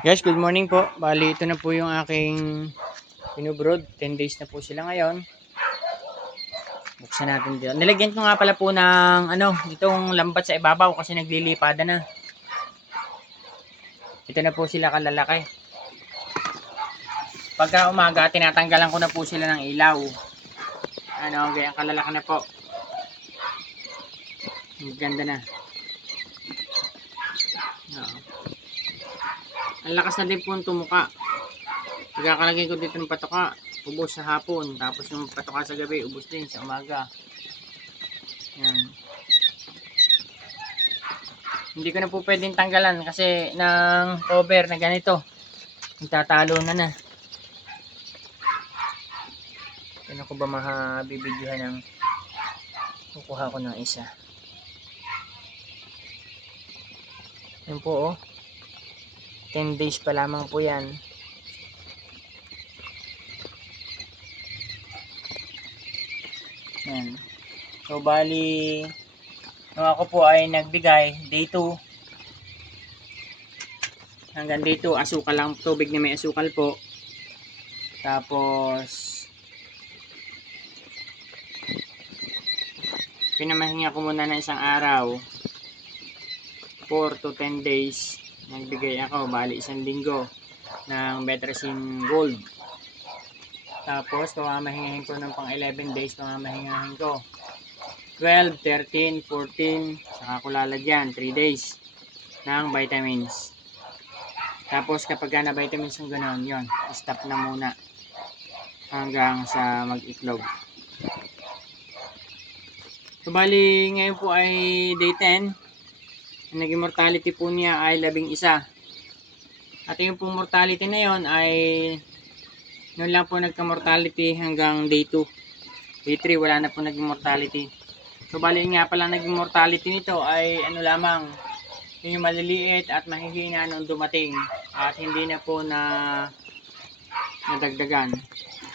Guys, good morning po. Bali, ito na po yung aking pinubrod. 10 days na po sila ngayon. Buksan natin dito. Nilagyan ko nga pala po ng itong lambat sa ibabaw kasi naglilipada na. Ito na po sila kalalaki. Pagka umaga, tinatanggalan ko na po sila ng ilaw. Ganyan kalalaki na po. Ang ganda na. Ang lakas na din po ang tumuka. Pagkakalagay ko dito ng patoka, ubos sa hapon. Tapos yung patoka sa gabi, ubos din sa umaga. Yan. Hindi ko na po pwedeng tanggalan kasi ng cover na ganito. Nagtatalo na. Kaya ko ba mahabibidyohan ng kukuha ko ng isa. Yan po 10 days pa lamang po yan. Yan. So bali nung ako po ay nagbigay day 2 hanggang day 2 asukal lang, tubig na may asukal po. Tapos pinamahinga ko muna ng isang araw, 4 to 10 days. Nagbigay ako, bali 1 linggo ng Betracin Gold. Tapos pamamahingahin ko ng pang 11 days, pamamahingahin ko 12, 13, 14, saka ko lalagyan 3 days ng vitamins. Tapos kapag na vitamins yung gano'n, yun, stop na muna hanggang sa mag-itlog. So bali ngayon po ay day 10. Ang naging mortality po niya ay 11. At yung pong mortality na yon ay noon lang po nagka-mortality hanggang day 2. Day 3 wala na po naging mortality. So bali nga pala naging mortality nito ay lamang yung maliliit at mahihina nung dumating at hindi na po nadagdagan.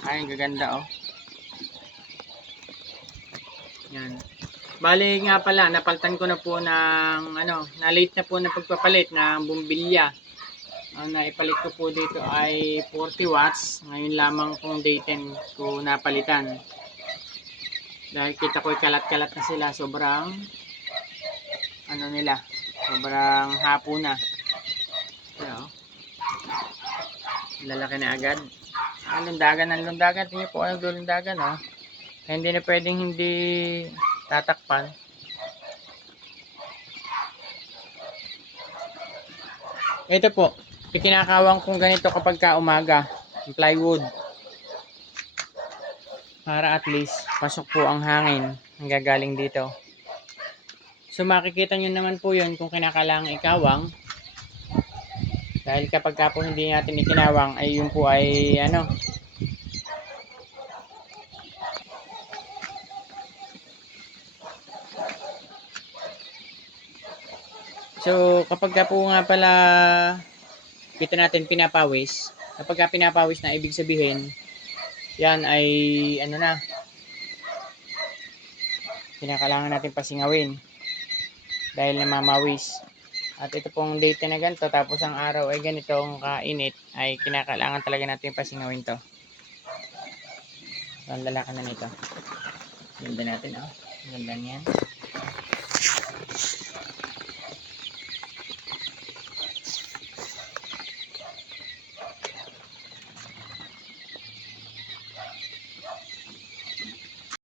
Ay, ang gaganda Yan. Bali nga pala, napalitan ko na po ng na-late na po na pagpapalit ng bumbilya. Ang naipalit ko po dito ay 40 watts. Ngayon lamang kung day 10 ko napalitan. Dahil kita ko kalat-kalat na sila. Sobrang sobrang hapo na. Lalaki na agad. Lundagan ng lundagan. Tingnan po ang lundagan Hindi na pwedeng hindi tatakpan. Ito po, ikinakawang kong ganito kapag umaga, yung plywood. Para at least pasok po ang hangin ang gagaling dito. So makikita nyo naman po yun kung kinakailangang ikawang. Dahil kapag po hindi natin ikinawang ay yun po ay So, kapag po nga pala kita natin pinapawis, kapag pinapawis na, ibig sabihin, yan ay kinakailangan natin pasingawin dahil namamawis. At ito pong date na ganito, tapos ang araw ay ganitong kainit, ay kinakailangan talaga natin pasingawin to. So, ang lalaki na nito. Ganda natin, ganda niyan.